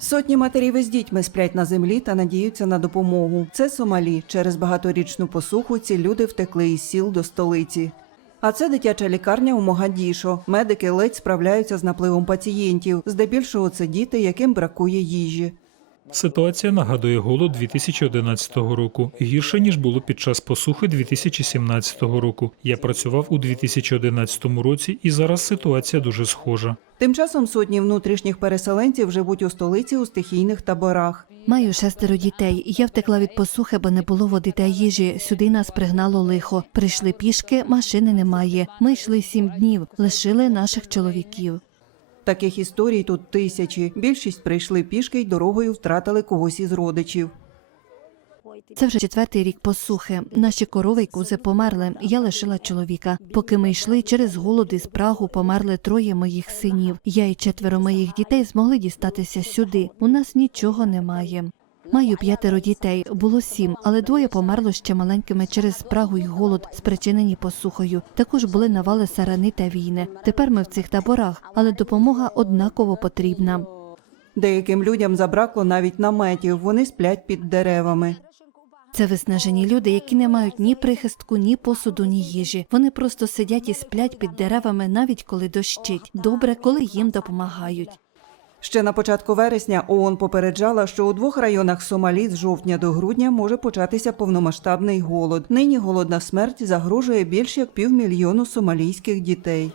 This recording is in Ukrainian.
Сотні матерів із дітьми сплять на землі та надіються на допомогу. Це Сомалі. Через багаторічну посуху ці люди втекли із сіл до столиці. А це дитяча лікарня у Могадішо. Медики ледь справляються з напливом пацієнтів. Здебільшого це діти, яким бракує їжі. Ситуація нагадує голод 2011 року, гірше ніж було під час посухи 2017 року. Я працював у 2011 році, і зараз ситуація дуже схожа. Тим часом сотні внутрішніх переселенців живуть у столиці у стихійних таборах. Маю шестеро дітей. Я втекла від посухи, бо не було води та їжі. Сюди нас пригнало лихо. Прийшли пішки, машини немає. Ми йшли сім днів, лишили наших чоловіків. Таких історій тут тисячі. Більшість прийшли пішки й дорогою втратили когось із родичів. Це вже четвертий рік посухи. Наші корови й кузи померли. Я лишила чоловіка. Поки ми йшли через голод і спрагу, померли троє моїх синів. Я і четверо моїх дітей змогли дістатися сюди. У нас нічого немає. Маю п'ятеро дітей, було сім, але двоє померло ще маленькими через спрагу й голод, спричинені посухою. Також були навали сарани та війни. Тепер ми в цих таборах, але допомога однаково потрібна. Деяким людям забракло навіть наметів. Вони сплять під деревами. Це виснажені люди, які не мають ні прихистку, ні посуду, ні їжі. Вони просто сидять і сплять під деревами, навіть коли дощить. Добре, коли їм допомагають. Ще на початку вересня ООН попереджала, що у двох районах Сомалі з жовтня до грудня може початися повномасштабний голод. Нині голодна смерть загрожує більш як півмільйону сомалійських дітей.